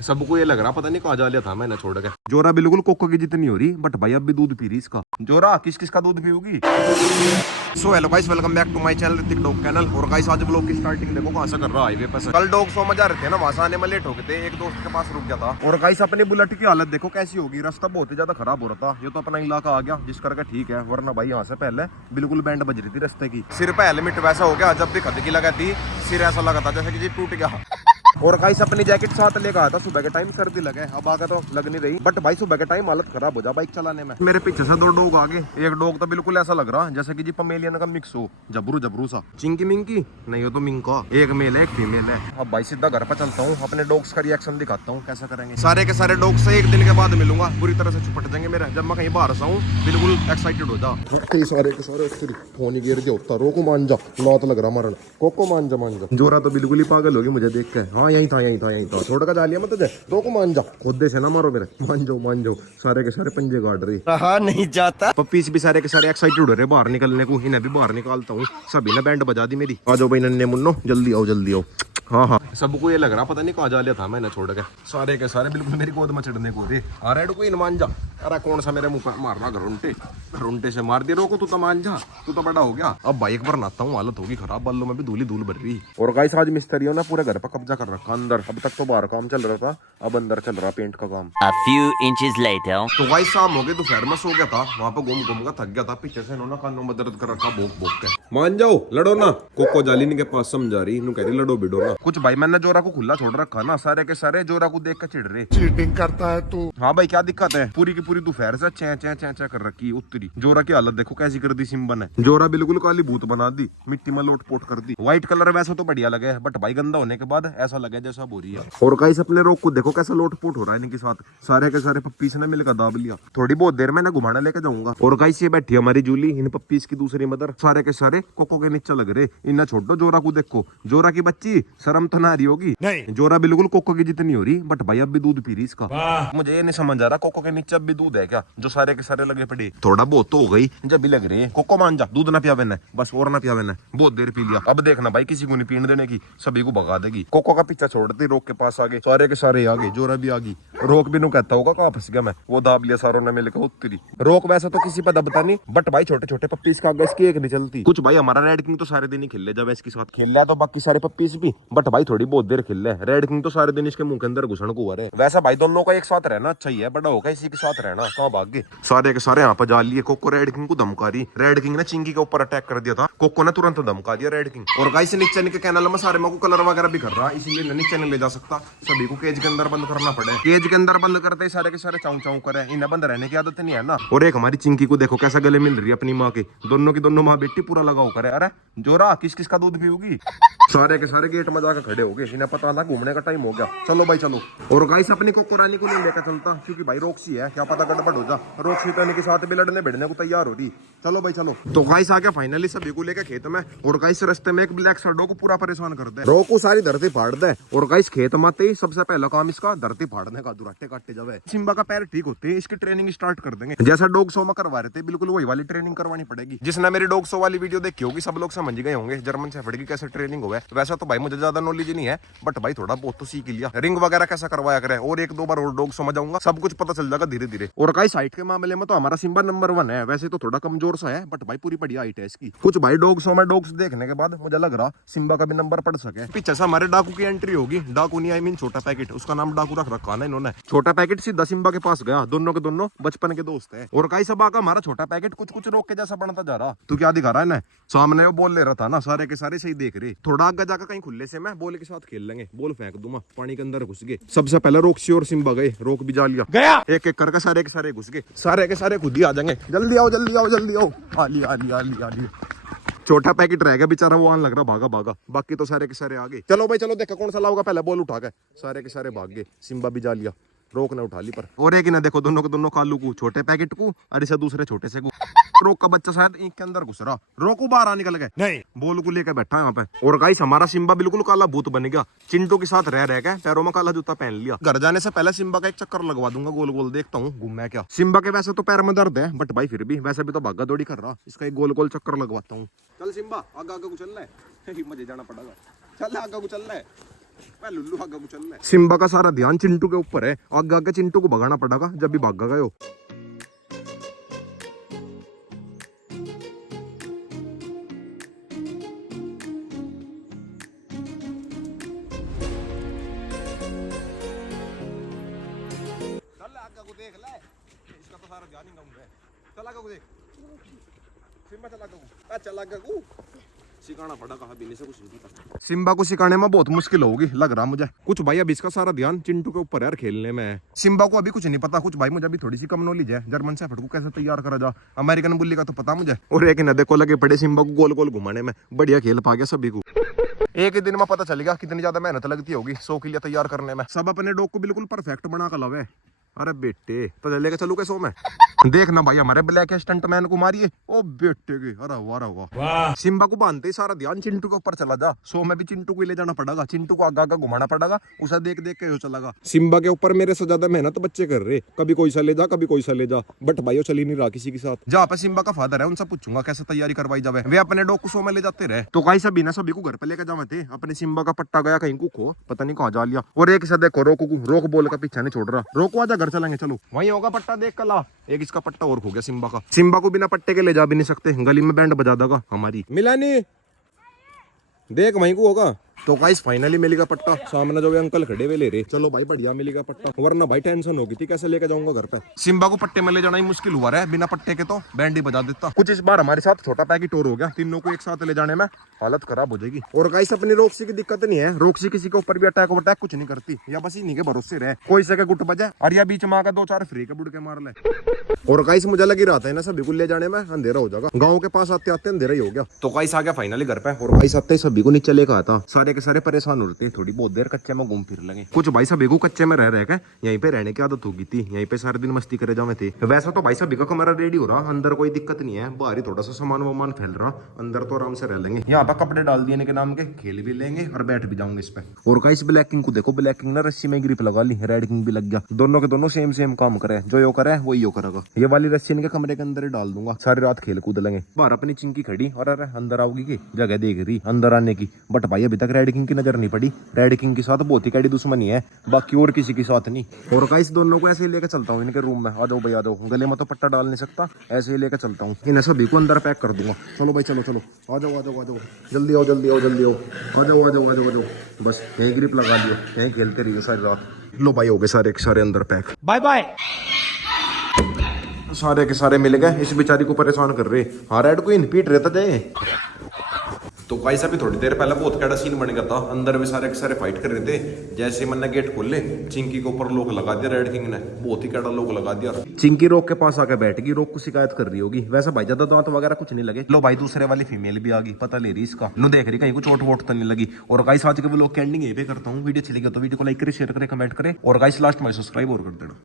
सबको ये लग रहा पता नहीं कहाँ जा लिया था मैंने छोड़ के। जोरा बिल्कुल कोको की जितनी हो रही, बट भाई अब भी दूध पी रही इसका। जोरा किस किस का दूध पीऊगी? So hello guys, welcome back to my channel Ritik dog channel. और गाइस आज ब्लॉग की स्टार्टिंग देखो कहां से कर रहा हाईवे पे से। कल डॉग शो में जा रहे थे ना, वहां से आने में लेट हो गए थे, एक दोस्त के पास रुक गया था। और गाइस अपनी बुलेट की हालत देखो कैसी होगी, रास्ता बहुत ही ज्यादा खराब हो रहा था। ये तो अपना इलाका आ गया जिस करके ठीक है, वरना भाई यहाँ से पहले बिल्कुल बैंड बज रही थी रास्ते की। सिर पे हेलमेट वैसा हो गया जब भी खतकी लगा थी, सिर ऐसा लगा था जैसे कि जी टूट गया। और गाइस अपनी जैकेट साथ लेकर आया था, सुबह के टाइम सर्दी लगे, अब आगे तो लग नहीं रही, बट भाई सुबह के टाइम हालत खराब हो जा बाइक चलाने में। मेरे पीछे से दो डॉग आगे, एक डॉग तो बिल्कुल ऐसा लग रहा जैसे कि जी पमेलियन का मिक्स हो, जबरू जबरू सा। चिंकी मिंकी नहीं हो तो मिंका, एक मेल है एक फीमेल है। अब भाई सीधा घर पर चलता हूँ, अपने डॉग्स का रिएक्शन दिखाता हूँ कैसा करेंगे। सारे के सारे डॉग से एक दिन के बाद मिलूंगा, पूरी तरह से चुपट जाएंगे मेरे। जब मैं कहीं बाहर से हूँ बिल्कुल एक्साइटेड हो जा। सारे के सारे फोन ही गिर गया, रोको मान जा, लौत लग रहा मरण। कोको मान जा। जोरा तो बिल्कुल ही पागल होगी मुझे देख के। हाँ यही था तो छोड़ का जा लिया मत दो को मान जा, खुद से ना मारो मेरे। मान जाओ। सारे के सारे पंजे काट रही, रहा नहीं जाता। पप्पीस भी सारे के सारे एक्साइटेड हो रहे बाहर निकलने को। इन्हें भी बाहर निकालता हूँ, सभी ने बैंड बजा दी मेरी। आ जाओ भाई नन्हे मुन्नो, जल्दी आओ। हाँ सबको ये लग रहा पता नहीं कहाँ जा लिया था मैंने छोड़ के। सारे के सारे बिल्कुल मेरी गोद में चढ़ने को रे। आ रेड कोई मान जा। अरे कौन सा मेरे मुंह पर मार रहा, घरुंटे से मार दिया। रोको तू तो मान जा, तू तो बड़ा हो गया। अब बाइक पर नहाता हूँ, हालत होगी खराब, बालों में भी धूल भर रही। और गाइस आज मिस्त्रियों ने पूरे घर पर कब्जा कर रखा अंदर। अब तक तो बाहर काम चल रहा था, अब अंदर चल रहा पेंट का काम। A few inches later. तो गाइस शाम हो गई, दोपहर में सो गया था, वहाँ पे घूम का थक गया था। पीछे से इन्होंने कानों में दर्द कर रखा भोक के। मान जाओ लड़ो ना, कोको जालिनी के पास समझा रही, कह रही लड़ो बिडो ना। कुछ भाई मैंने जोरा को खुला छोड़ रखा ना, सारे के सारे जोरा को देख कर चिढ़ रहे। चीटिंग करता है तू। हाँ भाई क्या दिक्कत है, पूरी की पूरी दोपहर से चे कर रखी उत्तरी। जोरा की हालत देखो कैसी कर दी सिम्बा ने। जोरा बिल्कुल काली भूत बना दी, मिट्टी में लोट पोट कर दी। व्हाइट कलर वैसा तो बढ़िया लगे, बट भाई गंदा होने के बाद ऐसा लगे जैसा बोरी है। और गाइस अपने रोग को देखो कैसा लोट पोट हो रहा है इनके साथ। सारे के सारे पप्पीस ने मिलकर दाब लिया। थोड़ी बहुत देर में ना घुमाने लेके जाऊंगा। और गाइस ये बैठी हमारी जूली, इन पप्पीस की दूसरी मदर। सारे के सारे कोको के नीचे लग रहे। इन्हें छोड़ो, जोरा को देखो, जोरा की बच्ची शर्म तो ना आ रही होगी। नहीं। जोरा बिल्कुल कोको की जितनी हो रही, बट भाई अब भी दूध पी रही इसका। मुझे ये नहीं समझ आ रहा कोको के नीचे अब भी दूध है क्या, जो सारे के सारे लगे पड़े। थोड़ा बहुत तो हो गई जब भी लग रही है। कोको मान जा, दूध ना पियावे ना, बस और ना पियावे ना, बहुत देर पी लिया। अब देखना भाई किसी को नहीं पीने देने की, सभी को भगा देगी। कोको का पीछा छोड़ती, रोक के पास आगे, सारे के सारे आगे। जोरा भी आ गई, रोक भी नु कहता होगा कहाँ फंस गया मैं, वो दाब लिया सारों ने मिलकर उत्तरी। रोक वैसे तो किसी पर दबता नहीं, बट भाई छोटे छोटे पप्पीस का इसकी एक नहीं चलती। कुछ भाई हमारा रेड किंग तो सारे दिन ही खेल ले, जब इसके साथ खेल रहा तो बाकी सारे पप्पीस भी, बट भाई थोड़ी बहुत देर खेल ले। रेड किंग तो सारे दिन इसके मुंह के अंदर घुसण को है। वैसा भाई दोनों का एक साथ रहना अच्छा ही है, बड़ा होगा इसी के साथ रहना। कहाँ भाग गए सारे के सारे, यहाँ पर जा लिए। कोको रेड किंग को धमका रही, रेड किंग ने चिंकी के ऊपर अटैक कर दिया था, कोको ने तुरंत धमका दिया रेड किंग। और गाइस नीचे के कैनल में सारे को कलर वगैरह भी कर रहा, इसीलिए नीचे नहीं ले जा सकता, सभी को केज के अंदर बंद करना पड़े। केज के अंदर बंद करते ही सारे के सारे चाऊ करे, इन्हें बंद रहने की आदत नहीं है ना। और एक हमारी चिंकी को देखो कैसा गले मिल रही है अपनी माँ के, दोनों की दोनों माँ बेटी पूरा लगाओ करे। अरे जोरा किस किस का दूध पीऊगी? सारे के सारे गेट में जाकर खड़े हो गए, इन्हें पता ना घूमने का टाइम हो गया। चलो भाई चलो। और गाइस अपनी कोको रानी को नहीं लेकर चलता, क्योंकि भाई रोक्सी है, क्या पता गड़बड़ हो जा। रोक्सी रानी के साथ भी लड़ने भिड़ने को तैयार हो रही। चलो भाई चलो। तो गाइस आ गया फाइनली सभी को लेकर खेत में। और गाइस रास्ते में एक ब्लैक शर्डो को पूरा परेशान कर दे, रोको सारी धरती फाड़ दे। और गाइस खेत में आते ही सबसे पहला काम इसका धरती फाड़ने का, दुराटे काटे जावे। सिम्बा का पैर ठीक होते हैं, इसकी ट्रेनिंग स्टार्ट कर देंगे, जैसा डॉग शो में करवा रहे थे बिल्कुल वही वाली ट्रेनिंग करवानी पड़ेगी। जिसने मेरी डॉग शो वाली वीडियो देखी होगी सब लोग समझ गए होंगे जर्मन शेफर्ड की कैसे ट्रेनिंग हुआ है। वैसा तो भाई मुझे ज्यादा नॉलेज नहीं है, बट भाई थोड़ा बहुत तो सीख लिया। रिंग वगैरह कैसा करवाया करे, और एक दो बार और डॉग समझ आऊंगा, सब कुछ पता चल जाएगा धीरे धीरे। और गाइस हाइट के मामले में तो हमारा सिम्बा नंबर 1 है, वैसे तो थोड़ा कमजोर सा है, बट भाई पूरी बढ़िया हाइट है इसकी। कुछ भाई डॉग शो में डॉग्स देखने के बाद मुझे लग रहा सिम्बा का भी नंबर पड़ सके। पीछे से हमारे डाकू की एंट्री होगी, डाकू नहीं आई मीन छोटा पैकेट, उसका नाम डाकू रख रखा है इन्होंने। छोटा पैकेट सीधा सिम्बा के पास गया, दोनों के दोनों बचपन के दोस्त है। और गाइस अब आका हमारा छोटा पैकेट कुछ रोक के जैसा बनता जा रहा। तू क्या दिखा रहा है ना, सामने वो बॉल ले रहा था ना, सारे के सारे सही देख रहे। थोड़ा आगे जाकर कहीं खुले से मैं बॉल के साथ खेल लेंगे, बॉल फेंक दूंगा, पानी के अंदर घुस गए। सबसे पहले रोक्सी और सिम्बा गए, रोक भी जा लिया गया, एक एक करके सारे के सारे घुस गए। सारे के सारे खुद ही आ जाएंगे, जल्दी आओ जल्दी आओ जल्दी आओ। आली छोटा पैकेट रह गया बेचारा, वो आने लग रहा भागा, बाकी तो सारे के सारे आ गए। चलो भाई चलो, देखो कौन सा लाओगा पहले बॉल उठा के। सारे के सारे भाग गए, सिम्बा भी जा लिया, रोक ने उठा ली पर। और एक ना देखो दोनों के दोनों कालू को, छोटे पैकेट को और इसे दूसरे छोटे से को। रोक का बच्चा शायद ईंट के अंदर घुस रहा, रोको बाहर निकल गए, नहीं बॉल को लेकर बैठा है यहाँ पे। और गाइस हमारा सिम्बा बिल्कुल काला भूत बन गया, चिंटू के साथ रह के पैरों में काला जूता पहन लिया। घर जाने से पहले सिम्बा का एक चक्कर लगवा दूंगा गोल गोल, देखता हूँ घूम मैं क्या। सिम्बा के वैसे तो पैर में दर्द है, बट भाई फिर भी वैसे भी तो भागा दौड़ी कर रहा, इसका एक गोल गोल चक्कर लगवाता हूँ। चल सिम्बा आगे आगे को चल रहा है, मजे जाना पड़ेगा, चल आगे को चल रहा है। लुल्लू आगे को चल रहा है। सिम्बा का सारा ध्यान चिंटू के ऊपर है। आगे आगे चिंटू को भगाना पड़ेगा जब भी भागा गए हो। चल आगे को देख ले, इसका तो सारा ध्यान ही गाँव है। चल आगे को देख, सिम्बा चल आगे को, चल आगे को सिखाना पड़ेगा। अभी नहीं से कुछ नहीं पता। सिम्बा को सिखाने में बहुत मुश्किल होगी लग रहा मुझे कुछ भाई। अभी इसका सारा ध्यान चिंटू के ऊपर है यार खेलने में। सिम्बा को अभी कुछ नहीं पता कुछ भाई। मुझे अभी थोड़ी सी कम नॉलेज है जर्मन शेफर्ड को कैसे तैयार करा जा। अमेरिकन बुल्ली का तो पता मुझे। और एक न देखो लगे पड़े सिम्बा को गोल गोल घुमाने में। बढ़िया खेल पा गया सभी को। एक ही दिन में पता चल गया कितनी ज्यादा मेहनत लगती होगी 100 के लिए तैयार करने में। सब अपने डॉग को बिल्कुल परफेक्ट बना कर लावे। अरे बेटे तो लेके चलू कैसो में। देखना भाई हमारे ब्लैक स्टंट मैन को मारिए। ओ बेटे के अरे वाह। सिम्बा को बांधते ही सारा ध्यान चिंटू के ऊपर चला जा। सो में भी चिंटू को ले जाना पड़ेगा। चिंटू को आगा आगा घुमाना पड़ेगा। उसे देख देख के चलेगा। सिम्बा के ऊपर मेरे से ज्यादा मेहनत बच्चे कर रहे। कभी कोई सा ले जा कभी कोई सा ले जा। बट भाई वो चल ही नहीं रहा किसी के साथ। जहाँ पे सिम्बा का फादर है उनसे पूछूंगा कैसे तैयारी करवाई जावे। वे अपने डॉग को सो में ले जाते रहे। तो कहीं सभी ना सभी को घर पे लेकर जावे थे। अपने सिम्बा का पट्टा गया कहीं को पता नहीं कहाँ जा लिया। और एक से देखो रोक बोल का पीछा नहीं छोड़ रहा। रोको आजा घर चलेंगे चलो। वहीं होगा पट्टा देख कर ला। एक इसका पट्टा और खो गया सिम्बा का। सिम्बा को बिना पट्टे के ले जा भी नहीं सकते। गली में बैंड बजा देगा हमारी। मिला नहीं देख वहीं को होगा। तो गाइस फाइनली मिलेगा पट्टा। सामने जो अंकल खड़े हुए ले रहे। चलो भाई बढ़िया मिलेगा पट्टा। वरना भाई टेंशन होगी थी कैसे लेके जाऊंगा घर पे। सिम्बा को पट्टे में ले जाना ही मुश्किल हुआ है। बिना पट्टे के तो बैंड ही बजा देता। कुछ इस बार हमारे साथ छोटा पैकेट और हो गया। तीनों को एक साथ ले जाने में हालत खराब हो जाएगी। और गाइस अपनी रोक्सी की दिक्कत नहीं है। रोक्सी किसी के ऊपर भी अटैक कुछ नहीं करती। या बस इन्हीं के भरोसे रहे। कोई से गुट बजे और या बीच में आकर 2-4 फ्री के बुड़ के मार ले। और गाइस मुझे लगी रहा था ना सभी को ले जाने में अंधेरा हो जाएगा। गाँव के पास आते आते अंधेरा ही हो गया। तो गाइस आ गया फाइनली घर पे। और गाइस आते ही सभी को नीचे लेकर आता। सारे के सारे परेशान हो रहे थे। थोड़ी बहुत देर कच्चे में घूम फिर लगे। कुछ भाई सभी को कच्चे में रह के यहीं पे रहने की आदत हो गई थी। यहीं पे सारे दिन मस्ती करे जावे थे। वैसा तो भाई सभी का कमरा रेडी हो रहा। अंदर कोई दिक्कत नहीं है। बाहर ही थोड़ा सा सामान वामान फैल रहा। अंदर तो आराम से रह लेंगे। यहाँ पे कपड़े डाल दिए के नाम के खेल भी लेंगे और बैठ भी जाऊंगे इस पे। और गाइस ब्लैक किंग को देखो। ब्लैक किंग ने रस्सी में ग्रिप लगा ली। रेड किंग भी लग गया। दोनों के दोनों सेम काम करे। जो यो करे वही यो करेगा। ये वाली रस्सी इनके कमरे के अंदर ही डाल दूंगा। सारी रात खेल कूद लेंगे। बाहर अपनी चिंकी खड़ी और अरे अंदर आओगी की जगह देख रही अंदर आने की। बट भाई अभी तक रेड किंग की नजर नहीं पड़ी। रेड किंग के साथ बहुत ही कड़ी दुश्मनी है। बाकी और किसी के साथ नहीं। और गाइस दोनों को ऐसे ही लेकर चलता हूँ इनके रूम में। आ जाओ भाई आ जाओ। गले में तो पट्टा डाल नहीं सकता। ऐसे ही लेकर चलता हूँ। इन्हें सभी को अंदर पैक कर दूंगा। चलो भाई चलो आ जाओ जल्दी आओ आ जाओ। बस यही ग्रिप लगा लियो। यही खेलते रहिए सारी रात। लो भाई हो गए सारे के सारे अंदर पैक। Bye bye. सारे के सारे मिल गए। इस बेचारी को परेशान कर रहे। हाँ रेड क्वीन पीट रहता जाए। तो गाइस अभी थोड़ी देर पहले बहुत कड़ा सीन बन गया था। अंदर भी सारे के सारे फाइट कर रहे थे। जैसे मैंने गेट खोल ले चिंकी के ऊपर लोग लगा दिया। रेड किंग ने बहुत ही कड़ा लोग लगा दिया। चिंकी रोक के पास आके बैठ गई। रोक को शिकायत कर रही होगी। वैसे भाई ज्यादा दांत वगैरह कुछ नहीं लगे। लो भाई दूसरे वाली फीमेल भी आ गई। पता ले रही इसका। लो देख रही कहीं को चोट वोट तो नहीं लगी। और गाइस आज के व्लॉग की एंडिंग यहीं पे करता हूँ। वीडियो अच्छी लगी तो वीडियो को लाइक करे शेयर करे कमेंट करे। और गाइस लास्ट में सब्सक्राइब और कर देना।